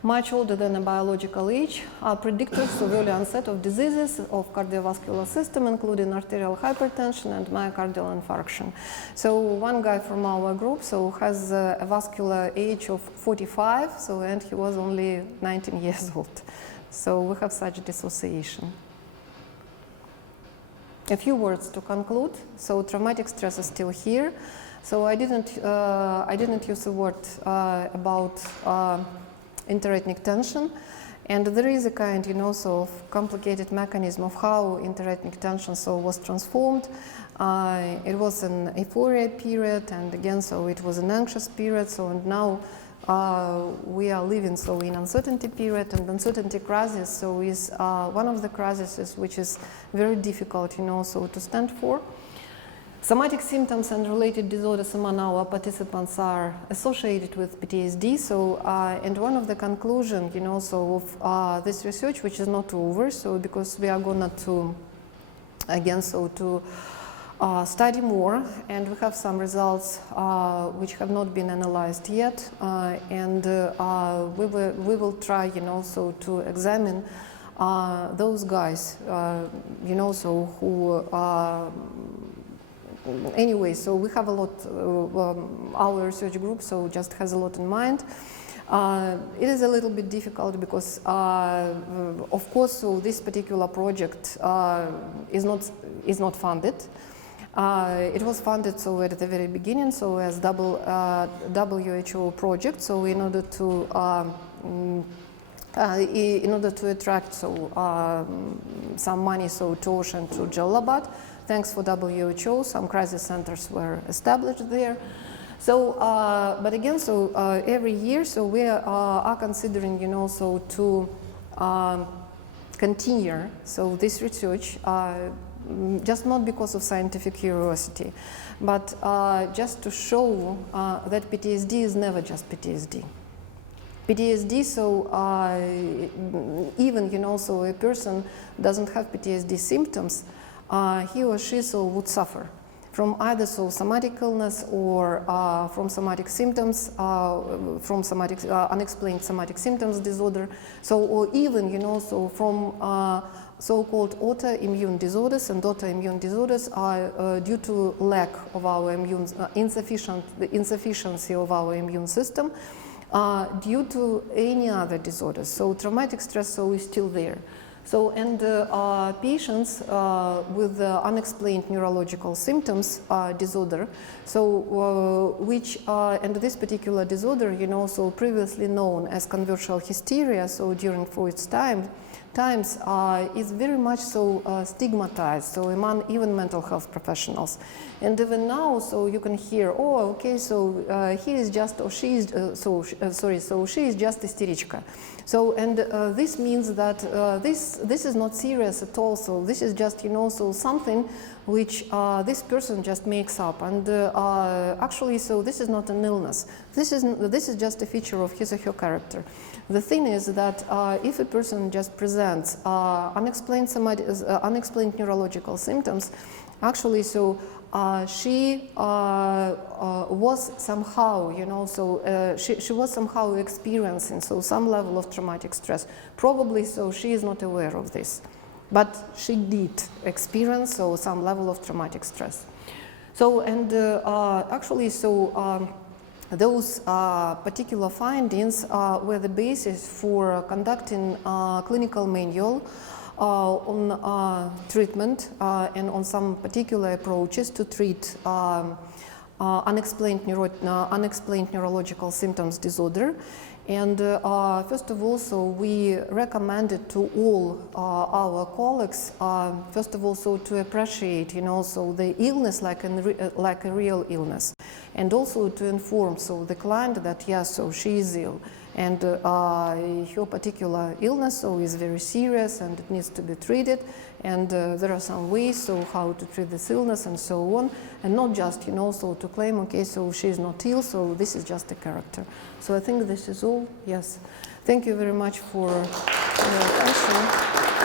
much older than a biological age, are predictors of early onset of diseases of cardiovascular system, including arterial hypertension and myocardial infarction. So one guy from our group has a vascular age of 45, and he was only 19 years old. So we have such dissociation. A few words to conclude. So traumatic stress is still here. So I didn't use the word about interethnic tension, and there is a kind, of complicated mechanism of how interethnic tension was transformed. It was an euphoria period, and again, it was an anxious period. And now we are living in uncertainty period, and uncertainty crisis is one of the crises which is very difficult, to stand for. Somatic symptoms and related disorders among our participants are associated with PTSD. And one of the conclusions, of this research, which is not over, because we are going to, again, to study more, and we have some results which have not been analyzed yet, and we will try, to examine those guys, who. Anyway, we have a lot, our research group just has a lot in mind. It is a little bit difficult because, of course, this particular project is not funded. It was funded at the very beginning, as WHO project. In order to attract some money to OSH and to Jalalabad. Thanks for WHO, some crisis centers were established there. But again, every year, we are considering, to continue this research, just not because of scientific curiosity, but just to show that PTSD is never just PTSD. PTSD, even, a person doesn't have PTSD symptoms, he or she would suffer from either somatic illness or from somatic symptoms, from somatic unexplained somatic symptoms disorder. Or even, from so-called autoimmune disorders, and autoimmune disorders are due to lack of our insufficiency of our immune system due to any other disorders. Traumatic stress is still there. Patients with unexplained neurological symptoms disorder, which and this particular disorder, previously known as conversual hysteria, during Freud's times, is very much stigmatized, among even mental health professionals. And even now, you can hear, oh, okay, he is just, or she is, she is just hysterichka. This means that this is not serious at all. This is just, something which this person just makes up. And actually, this is not an illness. This is just a feature of his or her character. The thing is that if a person just presents unexplained neurological symptoms, actually, she was somehow, she was somehow experiencing some level of traumatic stress. Probably, she is not aware of this, but she did experience some level of traumatic stress. Actually, those particular findings were the basis for conducting a clinical manual on treatment and on some particular approaches to treat unexplained neurological symptoms disorder. And first of all, so we recommended to all our colleagues, first of all, so to appreciate, so the illness like a real illness, and also to inform so the client that yes, so she is ill, and her particular illness so is very serious and it needs to be treated, and there are some ways so how to treat this illness and so on, and not just so to claim okay, so she is not ill, so this is just a character. So I think this is all. Yes, thank you very much for your attention.